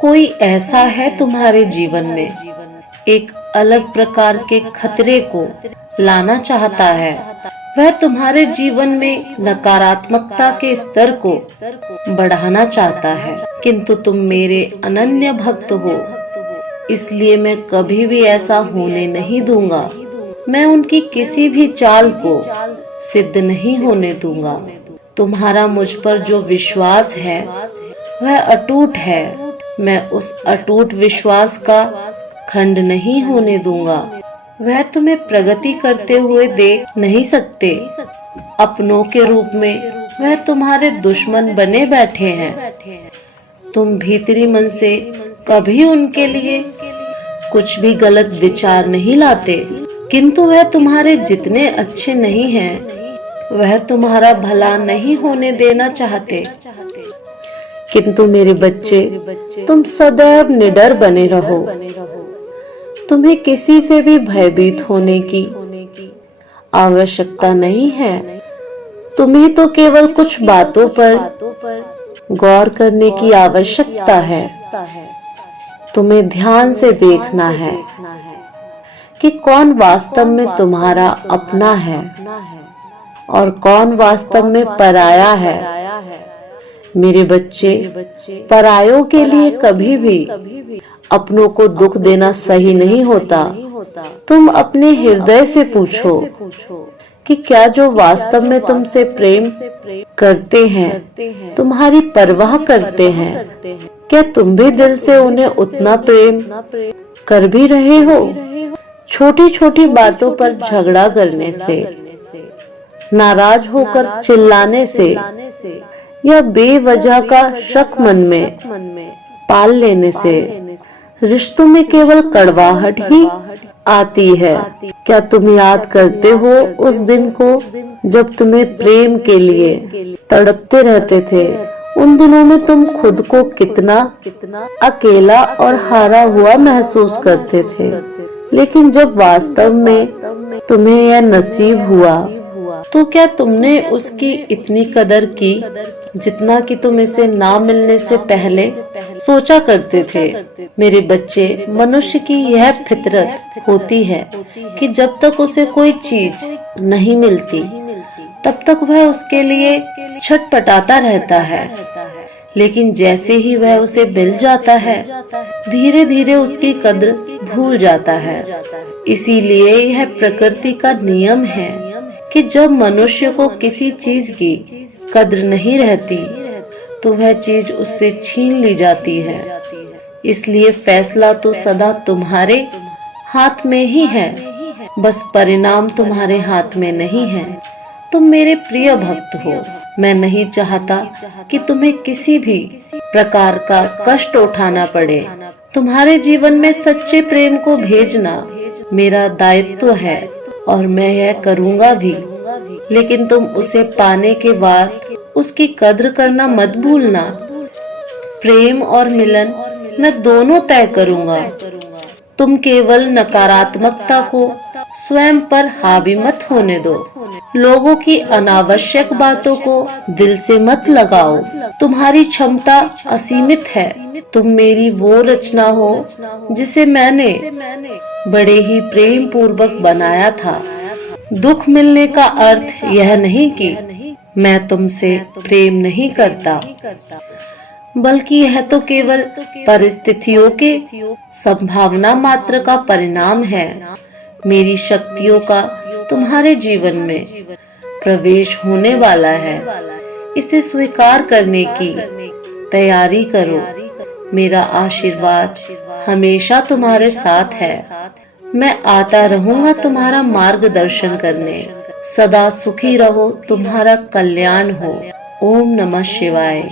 कोई ऐसा है तुम्हारे जीवन में, एक अलग प्रकार के खतरे को लाना चाहता है। वह तुम्हारे जीवन में नकारात्मकता के स्तर को बढ़ाना चाहता है, किंतु तुम मेरे अनन्य भक्त हो, इसलिए मैं कभी भी ऐसा होने नहीं दूंगा। मैं उनकी किसी भी चाल को सिद्ध नहीं होने दूंगा। तुम्हारा मुझ पर जो विश्वास है वह अटूट है। मैं उस अटूट विश्वास का खंड नहीं होने दूंगा। वह तुम्हें प्रगति करते हुए देख नहीं सकते। अपनों के रूप में वह तुम्हारे दुश्मन बने बैठे हैं। तुम भीतरी मन से कभी उनके लिए कुछ भी गलत विचार नहीं लाते, किंतु वह तुम्हारे जितने अच्छे नहीं हैं, वह तुम्हारा भला नहीं होने देना चाहते। किंतु मेरे बच्चे, तुम सदैव निडर बने रहो। तुम्हें किसी से भी भयभीत होने की आवश्यकता नहीं है। तुम्हें तो केवल कुछ बातों पर गौर करने की आवश्यकता है। तुम्हें ध्यान से देखना है कि कौन वास्तव में तुम्हारा अपना है और कौन वास्तव में पराया है। मेरे बच्चे, परायों के लिए कभी भी अपनों को दुख देना सही नहीं होता। तुम अपने हृदय से पूछो कि क्या जो वास्तव में तुमसे प्रेम करते हैं, तुम्हारी परवाह करते हैं, क्या तुम भी दिल से उन्हें उतना प्रेम कर भी रहे हो? छोटी छोटी बातों पर झगड़ा करने से, नाराज होकर चिल्लाने से या बेवजह का शक मन में पाल लेने से रिश्तों में केवल कड़वाहट ही आती है। क्या तुम याद करते हो उस दिन को जब तुम्हें प्रेम के लिए तड़पते रहते थे? उन दिनों में तुम खुद को कितना अकेला और हारा हुआ महसूस करते थे, लेकिन जब वास्तव में तुम्हें यह नसीब हुआ तो क्या तुमने उसकी इतनी कदर की जितना कि तुम इसे ना मिलने से पहले सोचा करते थे? मेरे बच्चे, मनुष्य की यह फितरत होती है कि जब तक उसे कोई चीज नहीं मिलती तब तक वह उसके लिए छटपटाता रहता है, लेकिन जैसे ही वह उसे मिल जाता है, धीरे धीरे उसकी कद्र भूल जाता है। इसीलिए यह प्रकृति का नियम है कि जब मनुष्य को किसी चीज की कद्र नहीं रहती तो वह चीज उससे छीन ली जाती है। इसलिए फैसला तो सदा तुम्हारे हाथ में ही है, बस परिणाम तुम्हारे हाथ में नहीं है। तुम मेरे प्रिय भक्त हो। मैं नहीं चाहता कि तुम्हें किसी भी प्रकार का कष्ट उठाना पड़े। तुम्हारे जीवन में सच्चे प्रेम को भेजना मेरा दायित्व है और मैं यह करूँगा भी, लेकिन तुम उसे पाने के बाद उसकी कद्र करना मत भूलना। प्रेम और मिलन मैं दोनों तय करूँगा। तुम केवल नकारात्मकता को स्वयं पर हावी मत होने दो। लोगों की अनावश्यक बातों को दिल से मत लगाओ। तुम्हारी क्षमता असीमित है। तुम मेरी वो रचना हो जिसे मैंने बड़े ही प्रेम पूर्वक बनाया था। दुख मिलने का अर्थ यह नहीं कि मैं तुमसे प्रेम नहीं करता, बल्कि यह तो केवल परिस्थितियों के संभावना मात्र का परिणाम है। मेरी शक्तियों का तुम्हारे जीवन में प्रवेश होने वाला है। इसे स्वीकार करने की तैयारी करो। मेरा आशीर्वाद हमेशा तुम्हारे साथ है। मैं आता रहूंगा तुम्हारा मार्गदर्शन करने। सदा सुखी रहो। तुम्हारा कल्याण हो। ओम नमः शिवाय।